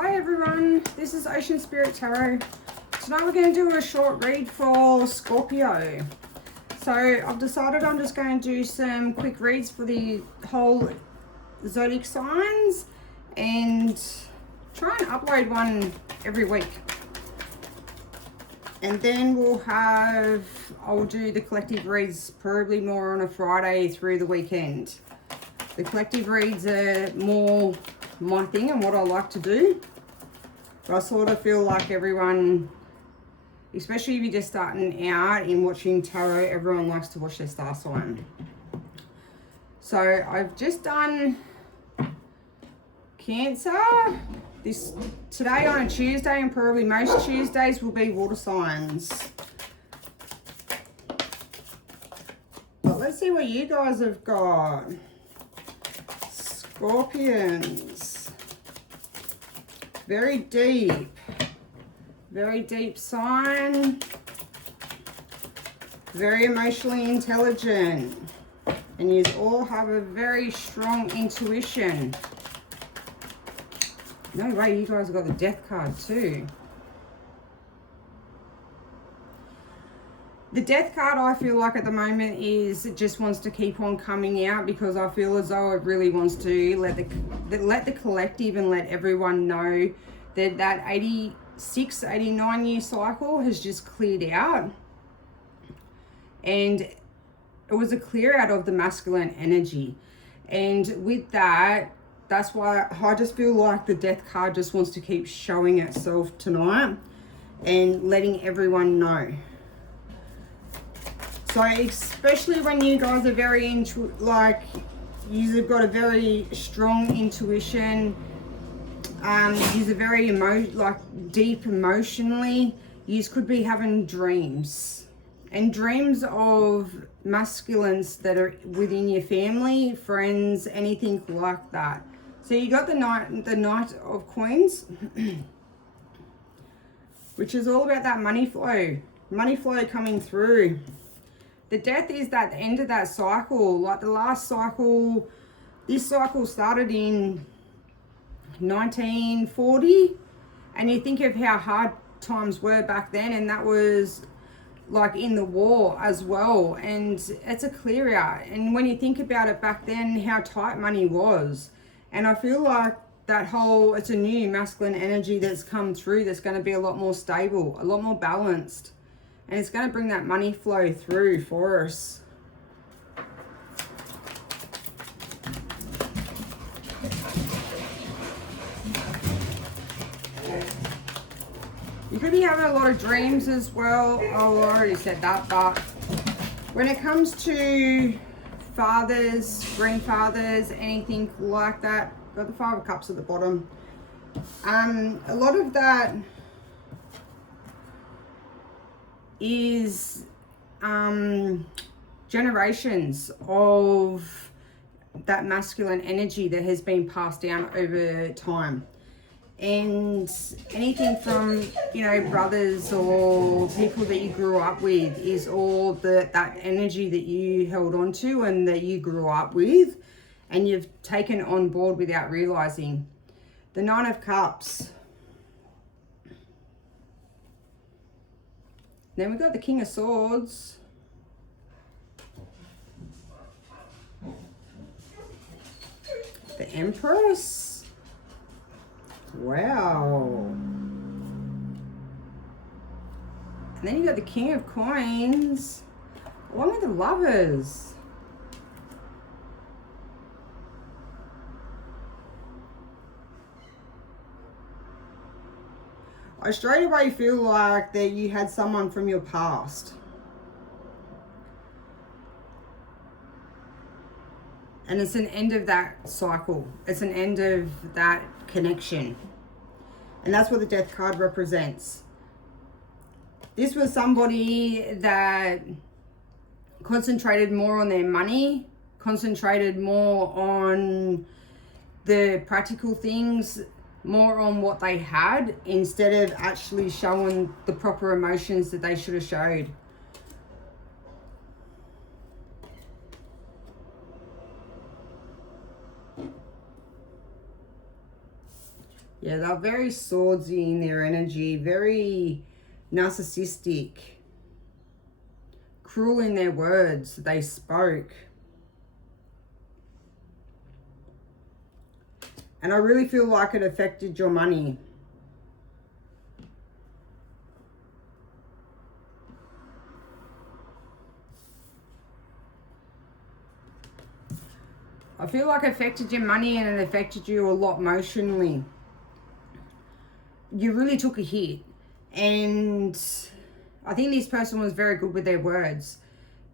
Hi everyone, this is Ocean Spirit Tarot. Tonight we're going to do a short read for Scorpio. So I've decided I'm just going to do some quick reads for the whole zodiac signs and try and upload one every week. And then I'll do the collective reads probably more on a Friday through the weekend. The collective reads are more my thing and what I like to do. But I sort of feel like everyone, especially if you're just starting out in watching tarot, everyone likes to watch their star sign. So I've just done Cancer. Today on a Tuesday, and probably most Tuesdays will be water signs. But let's see what you guys have got. Scorpions. Very deep sign. Very emotionally intelligent. And you all have a very strong intuition. No way, you guys have got the Death card too. The Death card, I feel like at the moment it just wants to keep on coming out, because I feel as though it really wants to let the collective and let everyone know that 86, 89 year cycle has just cleared out. And it was a clear out of the masculine energy. And with that, that's why I just feel like the Death card just wants to keep showing itself tonight and letting everyone know. So especially when you guys are very you've got a very strong intuition, you're very deep emotionally, you could be having dreams. And dreams of masculines that are within your family, friends, anything like that. So you got the Knight of Coins, which is all about that money flow coming through. The Death is that end of that cycle, like the last cycle. This cycle started in 1940, and you think of how hard times were back then, and that was like in the war as well, and it's a clear out. And when you think about it back then, how tight money was, and I feel like it's a new masculine energy that's come through that's going to be a lot more stable, a lot more balanced, and it's going to bring that money flow through for us. You could be having a lot of dreams as well. Oh, I already said that, but when it comes to fathers, grandfathers, anything like that, got the Five of Cups at the bottom. A lot of that is generations of that masculine energy that has been passed down over time. And anything from, brothers or people that you grew up with is all that energy that you held on to and that you grew up with and you've taken on board without realizing. The Nine of Cups. Then we've got the King of Swords. The Empress. Wow. And then you got the King of Coins along with the Lovers. I straight away feel like that you had someone from your past. And it's an end of that cycle. It's an end of that connection. And that's what the Death card represents. This was somebody that concentrated more on their money, concentrated more on the practical things, more on what they had, instead of actually showing the proper emotions that they should have showed. Yeah, they're very swordsy in their energy, very narcissistic, cruel in their words they spoke. And I really feel like it affected your money. I feel like it affected your money and it affected you a lot emotionally. You really took a hit. And I think this person was very good with their words.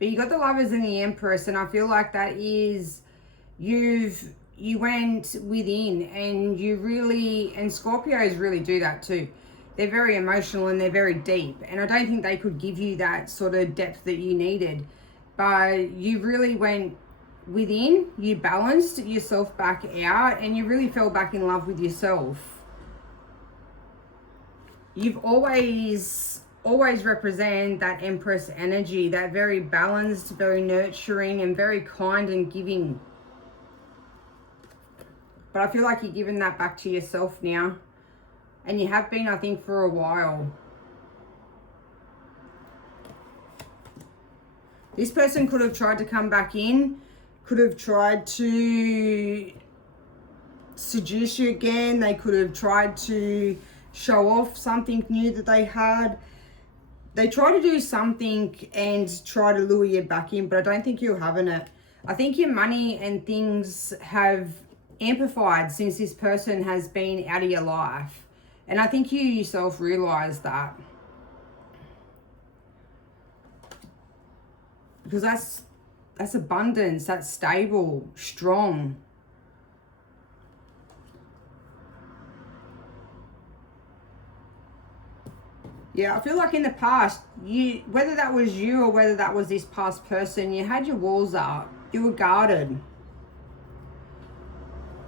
But you got the Lovers and the Empress, and I feel like that is, you went within and you really, and Scorpios really do that too. They're very emotional and they're very deep. And I don't think they could give you that sort of depth that you needed. But you really went within, you balanced yourself back out, and you really fell back in love with yourself. You've always represent that Empress energy, that very balanced, very nurturing, and very kind and giving. But I feel like you're giving that back to yourself now. And you have been, I think, for a while. This person could have tried to come back in, could have tried to seduce you again. They could have tried to show off something new that they had. They try to do something and try to lure you back in, but I don't think you're having it. I think your money and things have amplified since this person has been out of your life. And I think you yourself realize that. Because that's abundance, that's stable, strong. Yeah, I feel like in the past, whether that was you or whether that was this past person, you had your walls up. You were guarded.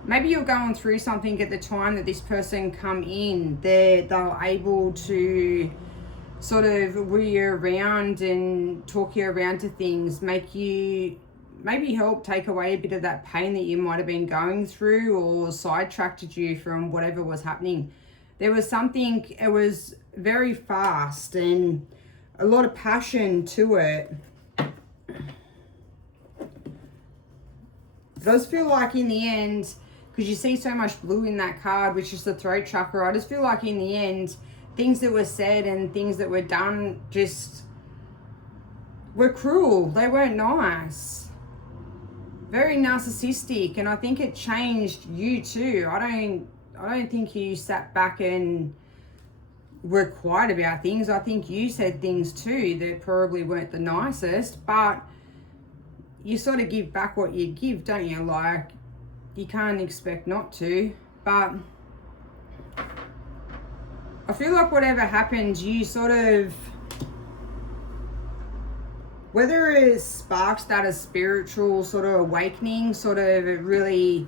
Maybe you're going through something at the time that this person come in. They were able to sort of woo you around and talk you around to things, make you, maybe help take away a bit of that pain that you might have been going through, or sidetracked you from whatever was happening. There was something, it was very fast and a lot of passion to it. It does feel like in the end, because you see so much blue in that card, which is the throat chakra, I just feel like in the end, things that were said and things that were done just were cruel. They weren't nice. Very narcissistic, and I think it changed you too. I don't think you sat back and were quiet about things. I think you said things too that probably weren't the nicest, but you sort of give back what you give, don't you? Like, you can't expect not to, but I feel like whatever happened, you sort of, whether it sparks that a spiritual sort of awakening, sort of it really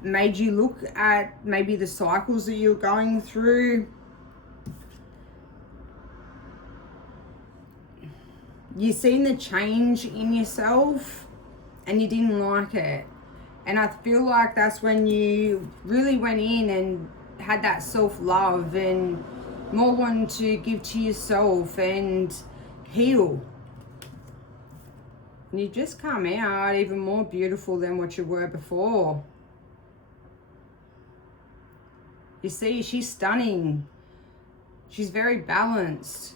made you look at maybe the cycles that you're going through. You seen the change in yourself and you didn't like it. And I feel like that's when you really went in and had that self-love and more wanting to give to yourself and heal. And you just come out even more beautiful than what you were before. You see, she's stunning. She's very balanced.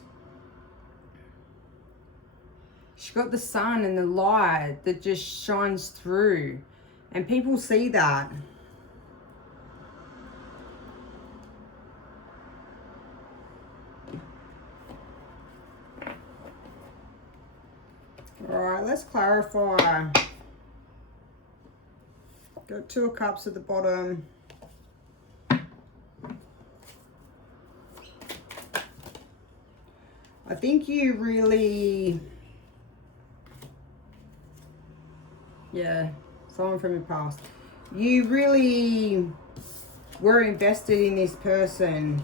She's got the sun and the light that just shines through. And people see that. All right, let's clarify. Got 2 of Cups at the bottom. I think you really, someone from your past. You really were invested in this person.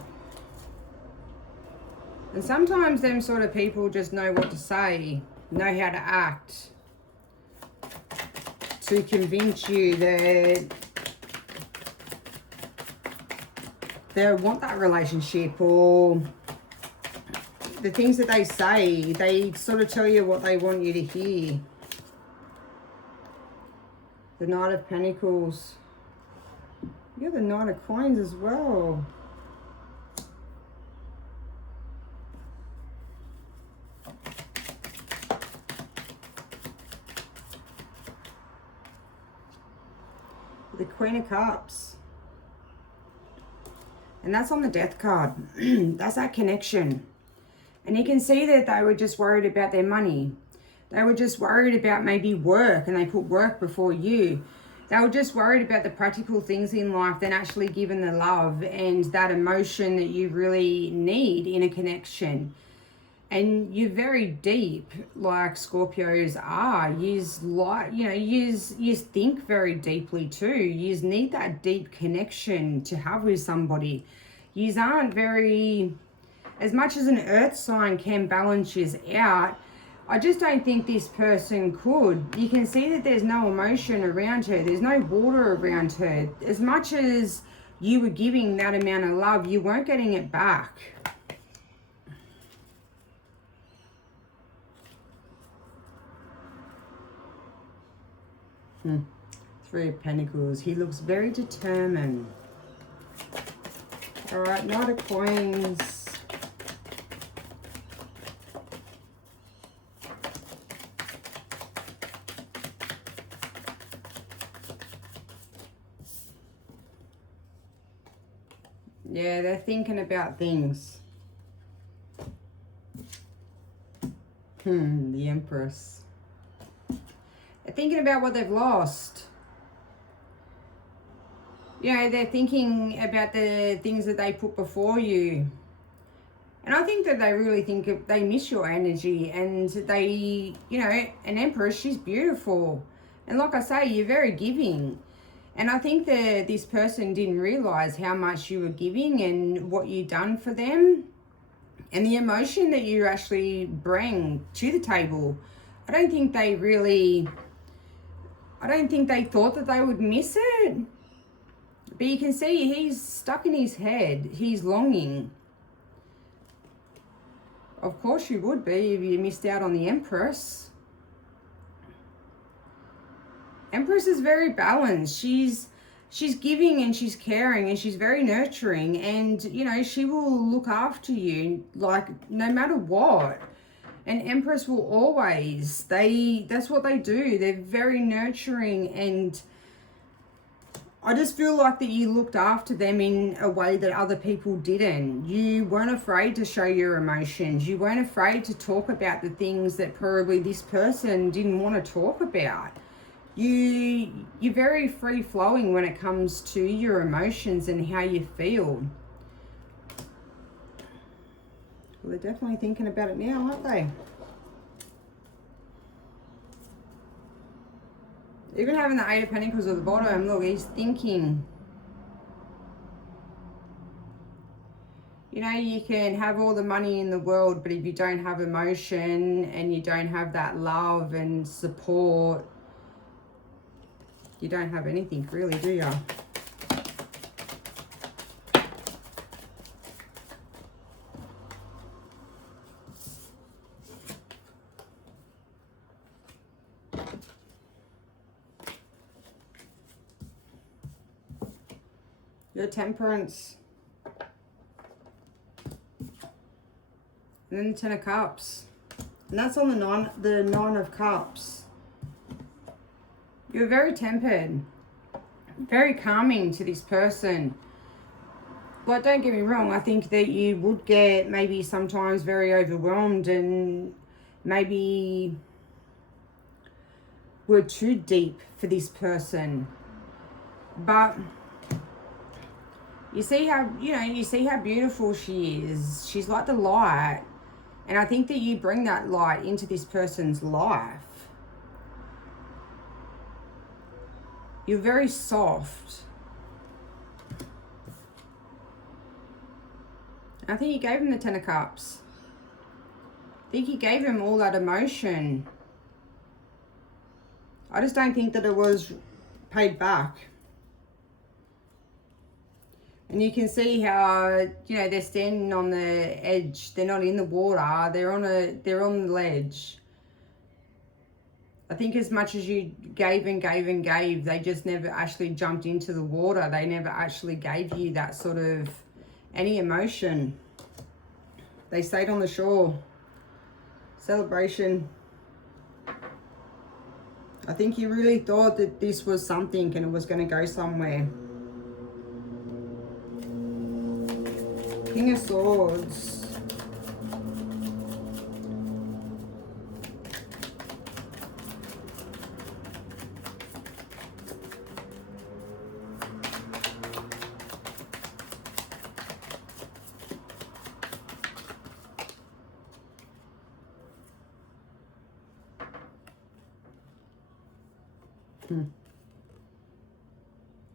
And sometimes them sort of people just know what to say, know how to act, to convince you that they want that relationship, or the things that they say, they sort of tell you what they want you to hear. The Knight of Pentacles. You're the Knight of Coins as well. The Queen of Cups. And that's on the Death card. That's that connection. And you can see that they were just worried about their money. They were just worried about maybe work, and they put work before you. They were just worried about the practical things in life than actually giving the love and that emotion that you really need in a connection. And you're very deep, like Scorpios are. Yous like, you know, yous think very deeply too. Yous need that deep connection to have with somebody. Yous aren't very, as much as an earth sign can balance yous out, I just don't think this person could. You can see that there's no emotion around her. There's no water around her. As much as you were giving that amount of love, you weren't getting it back. Three of Pentacles. He looks very determined. All right, Knight of Coins. Yeah, they're thinking about things. The Empress. They're thinking about what they've lost. You know, they're thinking about the things that they put before you. And I think that they really think they miss your energy, and they, you know, an Empress, she's beautiful. And like I say, you're very giving. And I think that this person didn't realize how much you were giving and what you'd done for them. And the emotion that you actually bring to the table. I don't think they thought that they would miss it. But you can see he's stuck in his head. He's longing. Of course you would be if you missed out on the Empress. Empress is very balanced. She's giving and she's caring and she's very nurturing, and you know, she will look after you like no matter what. And Empress will always, that's what they do. They're very nurturing, and I just feel like that you looked after them in a way that other people didn't. You weren't afraid to show your emotions. You weren't afraid to talk about the things that probably this person didn't want to talk about. You're very free-flowing when it comes to your emotions and how you feel. Well, they're definitely thinking about it now, aren't they? Even having the Eight of Pentacles at the bottom, look, he's thinking. You know, you can have all the money in the world, but if you don't have emotion and you don't have that love and support, you don't have anything really, do you? Your Temperance. And then the Ten of Cups. And that's on the Nine of Cups. You're very tempered, very calming to this person. Like, don't get me wrong, I think that you would get maybe sometimes very overwhelmed and maybe were too deep for this person. But you see how, you see how beautiful she is. She's like the light. And I think that you bring that light into this person's life. You're very soft. I think you gave him the Ten of Cups. I think you gave him all that emotion. I just don't think that it was paid back. And you can see how, you know, they're standing on the edge. They're not in the water. They're on the ledge. I think as much as you gave and gave and gave, they just never actually jumped into the water. They never actually gave you that sort of any emotion. They stayed on the shore. Celebration. I think you really thought that this was something and it was going to go somewhere. King of Swords.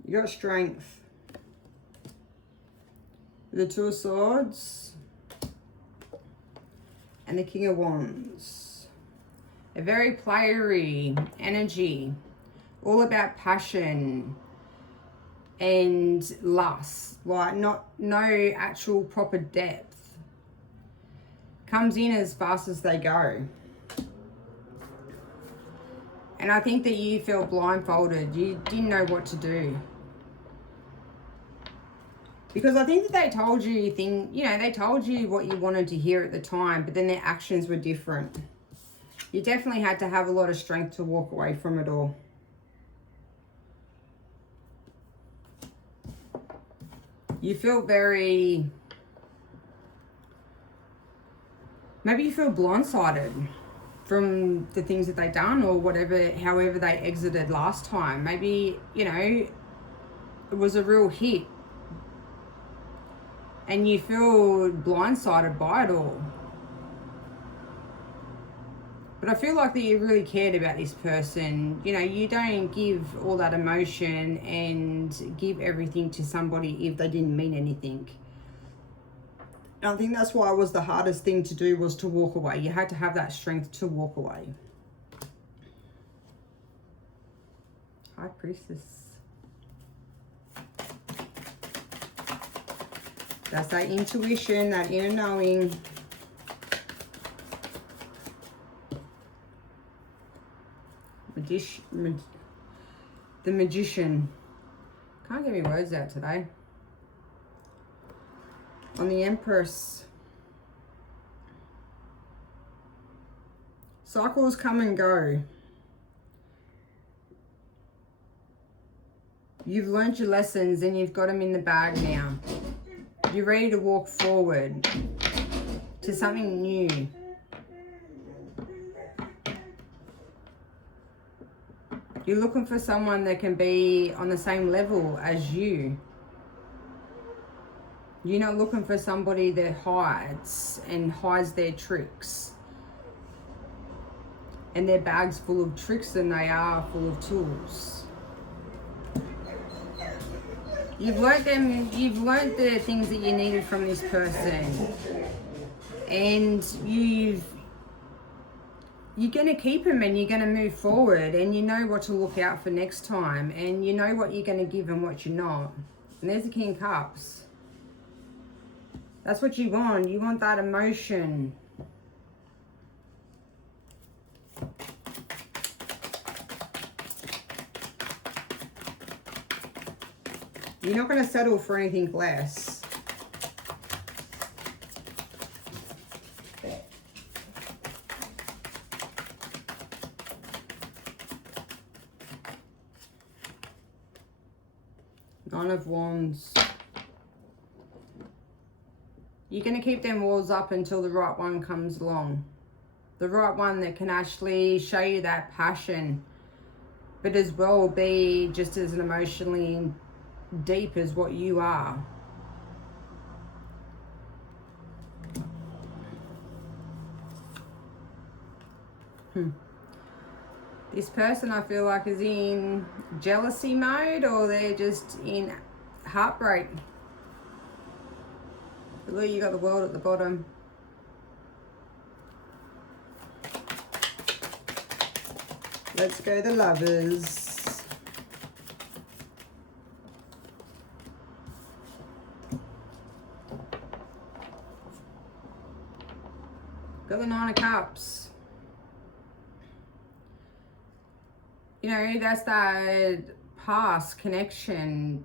You got strength. The Two of Swords and the King of Wands. A very playery energy, all about passion and lust, like no actual proper depth. Comes in as fast as they go. And I think that you felt blindfolded. You didn't know what to do. Because I think that they told you they told you what you wanted to hear at the time, but then their actions were different. You definitely had to have a lot of strength to walk away from it all. You feel maybe you feel blindsided from the things that they done or however they exited last time. Maybe, you know, it was a real hit and you feel blindsided by it all. But I feel like that you really cared about this person. You know, you don't give all that emotion and give everything to somebody if they didn't mean anything. And I think that's why it was the hardest thing to do, was to walk away. You had to have that strength to walk away. High Priestess. That's that intuition, that inner knowing. The Magician. Can't get me words out today. On the Empress. Cycles come and go. You've learned your lessons and you've got them in the bag now. You're ready to walk forward to something new. You're looking for someone that can be on the same level as you. You're not looking for somebody that hides their tricks. And their bag's full of tricks than they are full of tools. You've learnt the things that you needed from this person. And you're going to keep them and you're going to move forward, and you know what to look out for next time, and you know what you're going to give and what you're not. And there's the King of Cups. That's what you want. You want that emotion. You're not going to settle for anything less. Nine of Wands. You're going to keep them walls up until the right one comes along. The right one that can actually show you that passion, but as well be just as emotionally deep as what you are. This person, I feel like, is in jealousy mode, or they're just in heartbreak. Look, you got the World at the bottom. Let's go the Lovers. Got the Nine of Cups. You know, that's that past connection,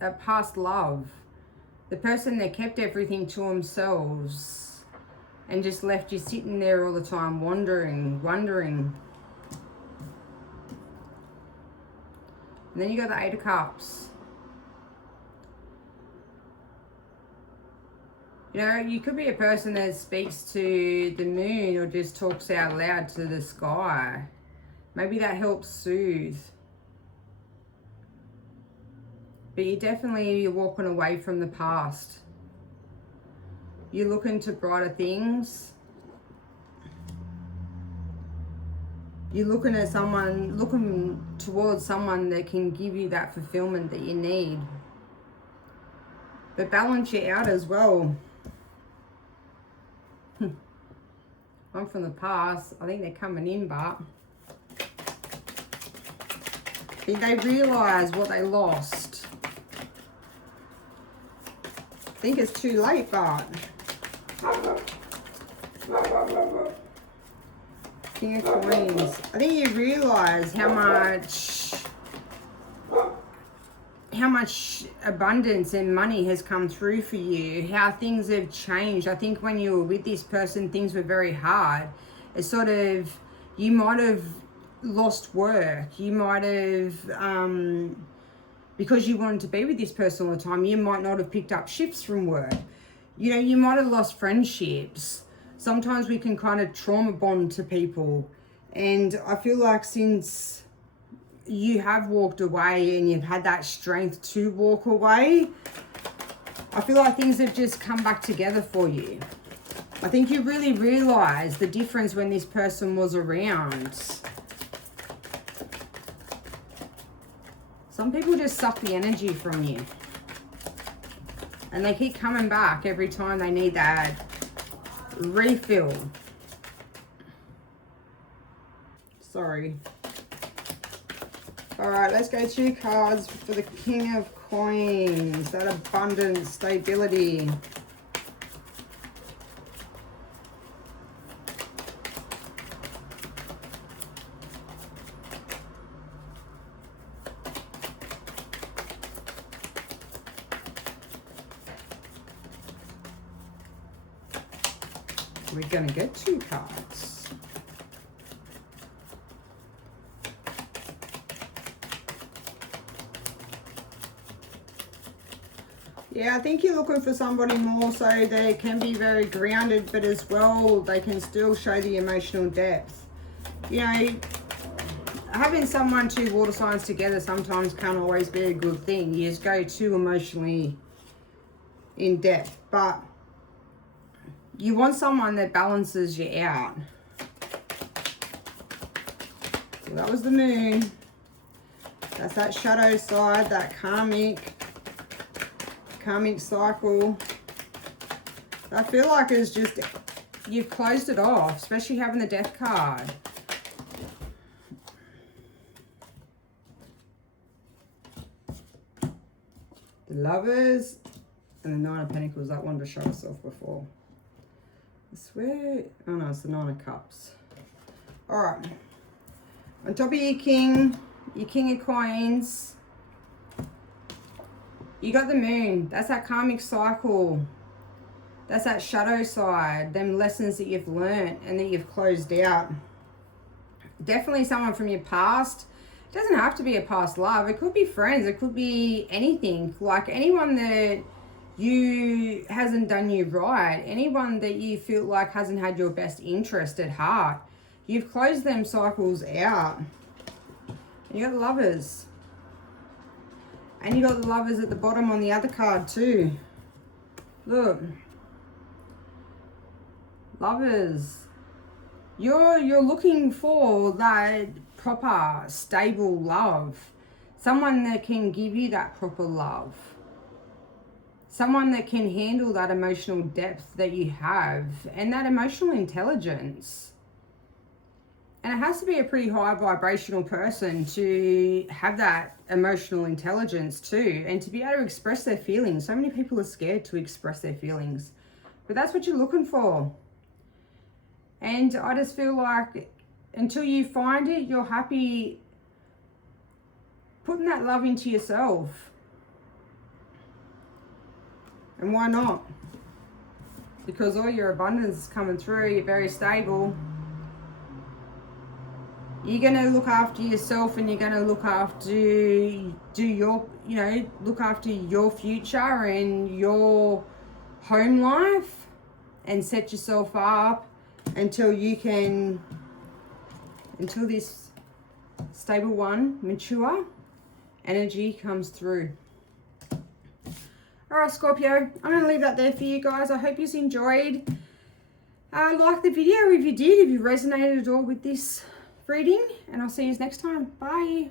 that past love. The person that kept everything to themselves and just left you sitting there all the time, wondering. And then you got the Eight of Cups. You know, you could be a person that speaks to the moon or just talks out loud to the sky. Maybe that helps soothe. But you're walking away from the past. You're looking to brighter things. You're looking towards someone that can give you that fulfillment that you need. But balance you out as well. One from the past. I think they're coming in, but I think they realise what they lost. I think it's too late, but King of Coins. I think you realise how much abundance and money has come through for you, how things have changed. I think when you were with this person, things were very hard. It's sort of, you might have lost work. You might have, because you wanted to be with this person all the time, you might not have picked up shifts from work. You know, you might have lost friendships. Sometimes we can kind of trauma bond to people. And I feel like since you have walked away and you've had that strength to walk away, I feel like things have just come back together for you. I think you really realise the difference when this person was around. Some people just suck the energy from you. And they keep coming back every time they need that refill. Sorry. All right, let's go 2 cards for the King of Coins. That abundance, stability. We're going to get 2 cards. Yeah, I think you're looking for somebody more so they can be very grounded, but as well, they can still show the emotional depth. You know, having 2 water signs together sometimes can't always be a good thing. You just go too emotionally in depth, but you want someone that balances you out. So that was the moon. That's that shadow side, that karmic cycle. I feel like it's just, you've closed it off, especially having the Death card. The Lovers and the Nine of Pentacles. That one to show herself before. I swear, oh no, it's the Nine of Cups. All right, on top of your King of Coins, you got the Moon. That's that karmic cycle. That's that shadow side. Them lessons that you've learned and that you've closed out. Definitely someone from your past. It doesn't have to be a past love. It could be friends. It could be anything. Like anyone that you hasn't done you right. Anyone that you feel like hasn't had your best interest at heart. You've closed them cycles out. And you got the Lovers. And you got the Lovers at the bottom on the other card too. Look. Lovers. You're looking for that proper, stable love. Someone that can give you that proper love. Someone that can handle that emotional depth that you have and that emotional intelligence. And it has to be a pretty high vibrational person to have that emotional intelligence too, and to be able to express their feelings. So many people are scared to express their feelings, but that's what you're looking for. And I just feel like until you find it, you're happy putting that love into yourself. And why not? Because all your abundance is coming through, you're very stable. You're going to look after yourself, and you're going to look after look after your future and your home life, and set yourself up until this stable one, mature energy comes through. All right, Scorpio, I'm going to leave that there for you guys. I hope you enjoyed. Like the video if you did, if you resonated at all with this reading, and I'll see you next time. Bye.